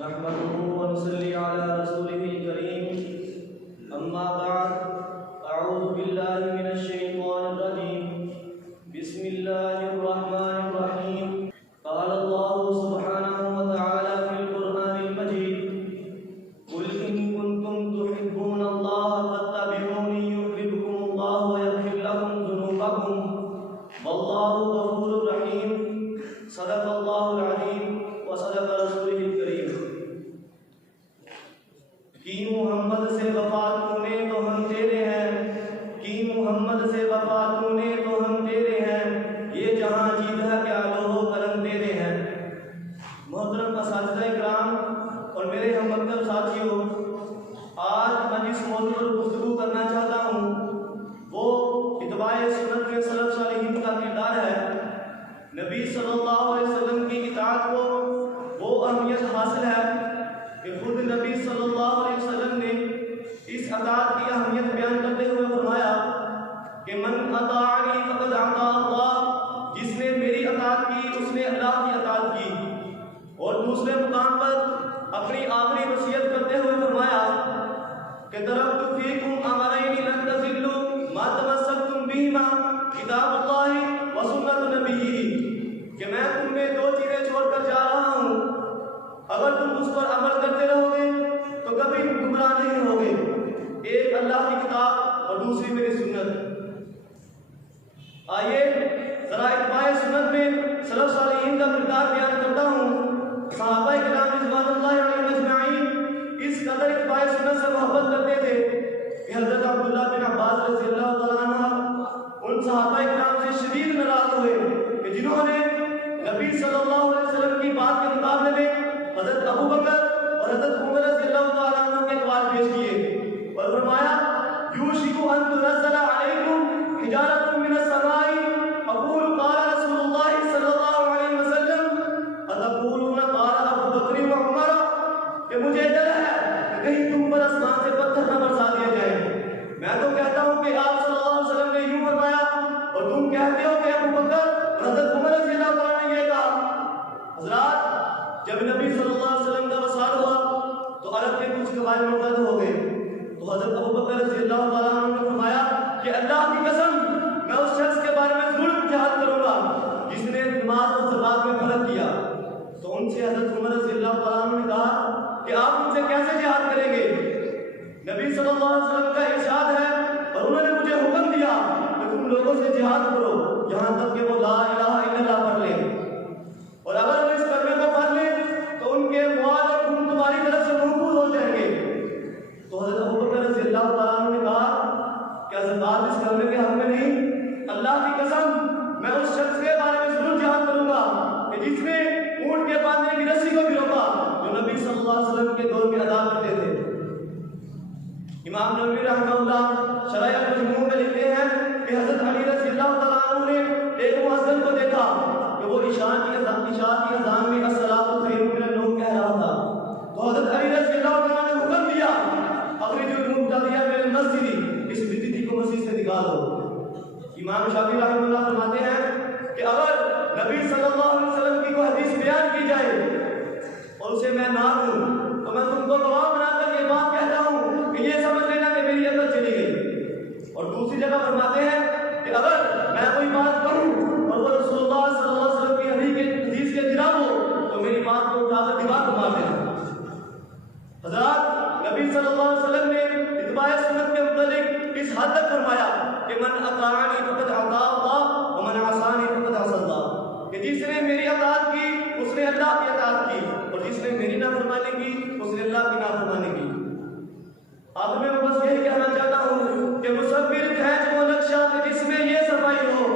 نحمده ونصلي على رسوله الكريم أما بعد أعوذ بالله من الشيطان الرجيم بسم الله الرحمن الرحيم قال الله سبحانه وتعالى في القرآن المجيد قل إن كنتم تحبون الله فاتبعوني يحببكم الله ويغفر لكم ذنوبكم والله غفور رحيم صدق الله العظيم وصدق رسوله الكريم کی محمد سے وفا تو نے تو ہم تیرے ہیں، کی محمد سے وفا تو نے تو ہم تیرے ہیں، یہ جہاں جیت ہے کیا لوح و قلم تیرے ہیں۔ محترم اساتذہ کرام اور میرے ہم مکتب ساتھیوں، آج میں جس موضوع پر گفتگو کرنا چاہتا ہوں وہ اتباع سنت کے سلف صالحین کا کردار ہے۔ نبی صلی اللہ علیہ وسلم کی اطاعت کو وہ اہمیت حاصل ہے کہ خود نبی صلی اللہ علیہ وسلم نے اس اطاعت کی اہمیت بیان کرتے ہوئے فرمایا کہ من اطاعنی فقد اطاع اللہ، جس نے میری اطاعت کی اس نے اللہ کی اطاعت کی۔ اور دوسرے مقام پر اپنی آخری وصیت کرتے ہوئے فرمایا کہ ترکت فیکم امرین لن تضلوا ما تمسکتم بہما کتاب اللہ وسنت نبیہ، کہ میں تم میں دو چیزیں چھوڑ کر جا رہا ہوں، اگر تم اس پر عمل کرتے رہو گے تو کبھی گمراہ نہیں ہوگے، ایک اللہ کی کتاب اور دوسری میری سنت۔ آئیے ذرا اتباع سنت میں سلف صالحین کا کردار بیان کرتا ہوں۔ صحابہ کرام رضوان اللہ علیہم اجمعین اس قدر اتباع سنت سے محبت کرتے تھے کہ حضرت عبداللہ بن عباس رضی اللہ تعالیٰ عنہ ان صحابہ کرام سے شدید ناراض ہوئے کہ جنہوں نے نبی صلی اللہ علیہ وسلم کی بات کے مقابلے میں حضرت ابو بکر اور حضرت عمر رضی اللہ تعالیٰ عنہ کے اقوال پیش کیے اور فرمایا یوشک ان تنزل علیکم حجارۃ من السماء اقول قال رسول اللہ صلی اللہ علیہ وسلم اتقولون قال ابو بکر و عمر، کہ مجھے ڈر ہے کہ کہیں تم پر آسمان سے پتھر نہ برسا دیے جائیں۔ میں تو کہتا ہوں کہ آپ صلی اللہ علیہ وسلم نے یوں فرمایا اور تم کہتے ہو کہ ابو بکر اور حضرت عمر رضی اللہ تعالیٰ نے یہ کہا۔ حضرات، جب نبی صلی اللہ علیہ وسلم کا وصال ہوا تو عرب کے کچھ قبائل مرتد ہو گئے، تو حضرت ابو بکر رضی اللہ تعالیٰ عنہ نے فرمایا کہ اللہ کی قسم میں اس شخص کے بارے میں ضرور جہاد کروں گا جس نے نماز اور زکات میں فرق کیا۔ تو ان سے حضرت عمر رضی اللہ تعالیٰ عنہ نے کہا کہ آپ ان سے کیسے جہاد کریں گے؟ نبی صلی اللہ علیہ وسلم کا ارشاد ہے اور انہوں نے مجھے حکم دیا کہ تم لوگوں سے جہاد کرو یہاں تک کہ وہ لا الہ الا اللہ پڑھ لیں، اور اگر وہ اس کلمے کو پڑھ لیں تو ان کے مواد اور خون تمہاری طرف سے محفوظ ہو جائیں گے۔ تو حضرت ابو بکر رضی اللہ تعالیٰ عنہ نے کہا کہ حضرت آپ اس کلمے کے حق میں نہیں، اللہ کی قسم میں اس شخص کے بارے میں ضرور جہاد کروں گا کہ جس نے اونٹ کے باندھنے کی رسی کو بھی روکا جو نبی صلی اللہ علیہ وسلم کے دور میں ادا کرتے تھے۔ امام نووی رحمہ اللہ شرح المجموع میں لکھتے ہیں کہ حضرت علی رضی اللہ تعالیٰ عنہ نے ایک مؤذن کو دیکھا کہ وہ عشاء کی اذان میں الصلاۃ خیر من النوم کہہ رہا تھا، تو حضرت علی رضی اللہ تعالیٰ نے حکم دیا اخرجوا المبتدئ من المسجد، اس بدعتی کو مسجد سے نکالو۔ امام شافعی رحمہ اللہ فرماتے ہیں کہ اگر نبی صلی اللہ علیہ وسلم کی کوئی حدیث بیان کی جائے اور اسے میں نہ لوں تو میں تم کو گواہ بنا کر یہ بات کہتا ہوں کہ یہ سمجھ لینا کہ میری عقل چلی گئی۔ اور دوسری جگہ فرماتے ہیں کہ اگر میں کوئی بات کروں اور وہ رسول اللہ صلی اللہ علیہ وسلم کی حدیث کے خلاف ہو تو میری بات کو اٹھا کر دیوار کو مار دینا۔ حضرات، نبی صلی اللہ علیہ وسلم نے اتباع سنت کے متعلق اس حد تک فرمایا کہ من اطاعنی فقد اطاع اللہ ومن عصانی فقد عصى اللہ، کہ جس نے میری اطاعت کی اس نے اللہ کی اطاعت کی اور جس نے میری نافرمانی کی اس نے اللہ کی نافرمانی کی۔ آخر میں بس یہی کہنا چاہتا ہوں کہ مصور ہے جو نقشہ جس میں یہ صفائی ہو